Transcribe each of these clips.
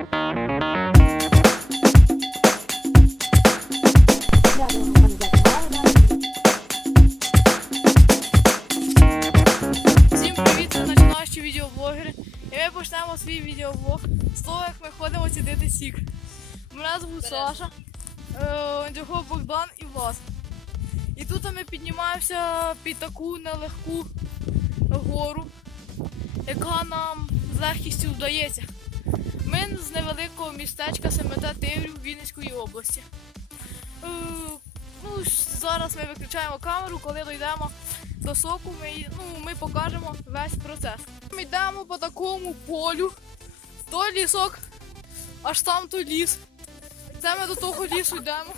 Всім привіт, це наші наші відеоблогери. І ми почнемо свій відеоблог з того, як ми ходимо сідити сік. Мене звуть Саша, е, Дюго Богдан і Влас. І тут ми піднімаємося під таку нелегку гору, яка нам з легкістю вдається. Ми з невеликого містечка Семета Тиврів Вінницької області. Е, ну, зараз ми виключаємо камеру, коли дійдемо до соку ми, ну, ми покажемо весь процес. Ми йдемо по такому полю, той лісок, аж там той ліс. Це ми до того лісу йдемо.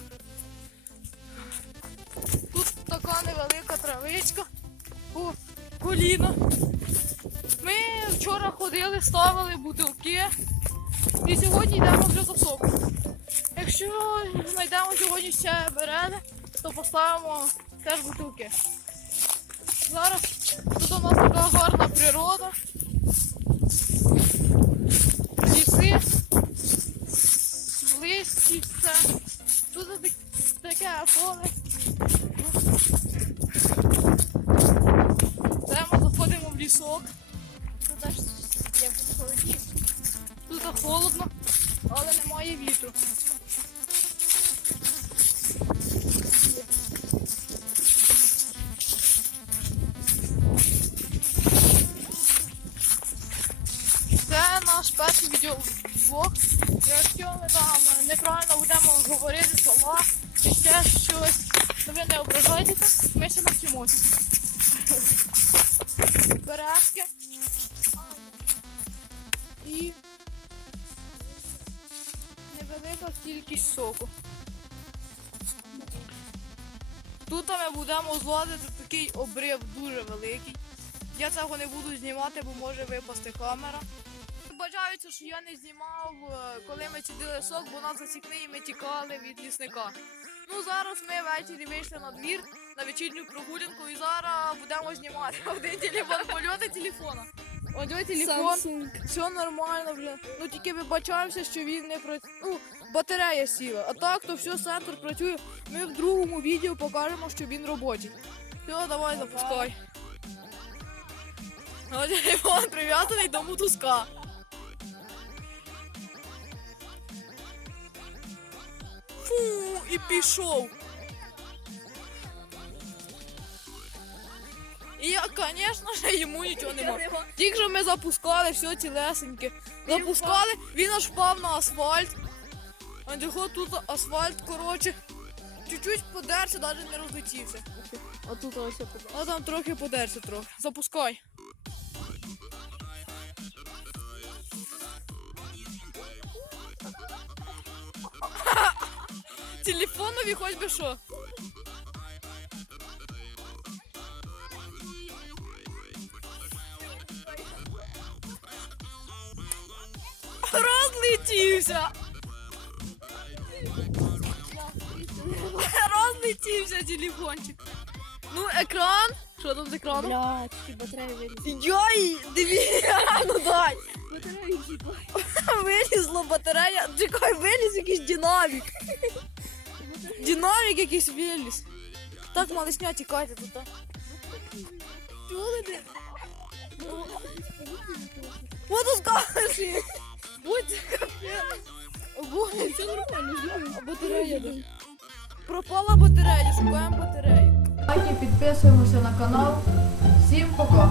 Тут така невелика травичка по коліно. Ми вчора ходили, ставили бутилки і сьогодні йдемо вже до соку. Якщо знайдемо сьогодні ще берези, то поставимо теж бутилки. Зараз тут у нас така гарна природа. Ліси, листі, це. Тут таке поле. Ми заходимо в лісок. Холодно, але немає вітру. Це наш перший відеоблог. Якщо ми там неправильно будемо говорити слова чи ще щось, то ви не ображайтеся, ми ще навчимося. Березки. І кількість соку. Тут ми будемо зладити такий обрив дуже великий. Я цього не буду знімати, бо може випасти камера. Бажаються, що я не знімав, е, коли ми цідили сок, бо нас засікли і ми тікали від лісника. Ну зараз ми ввечері вийшли на двір на вечірню прогулянку і зараз будемо знімати один телефон, польоти телефона. Один телефон, все нормально вже. Ну тільки вибачаємося, що він не працює. Ну, батарея сіла. А так, то все, центр працює. Ми в другому відео покажемо, що він робочий. Все, давай запускай. А телефон прив'язаний до мотузка. Фу, і пішов. І я, звісно ж, йому нічого не можу. Тільки що ми запускали все цілесеньке. Запускали, він аж впав на асфальт. А тут асфальт, коротше, чуть-чуть подерся, навіть не розлетівся. А тут ось я подав. А там трохи подерся трохи. Запускай. Телефонові хоч би що. Розлетівся. Розлетівся телефончик. Ну, екран. Що там з екраном? Бля, ці батареї вилізли. Йой, дивіться, ну дай. Батареї зіпла. Вилізла батарея. Чекай, виліз якийсь динамік. Динамік якийсь виліз. Так, малесня, тікайте тут. так. Чули де? Вот тут скажи. Будь Боже, Все нормально. А батарея де? Пропала батарея, шукаємо батарею. Лайки, підписуємося на канал. Всім пока.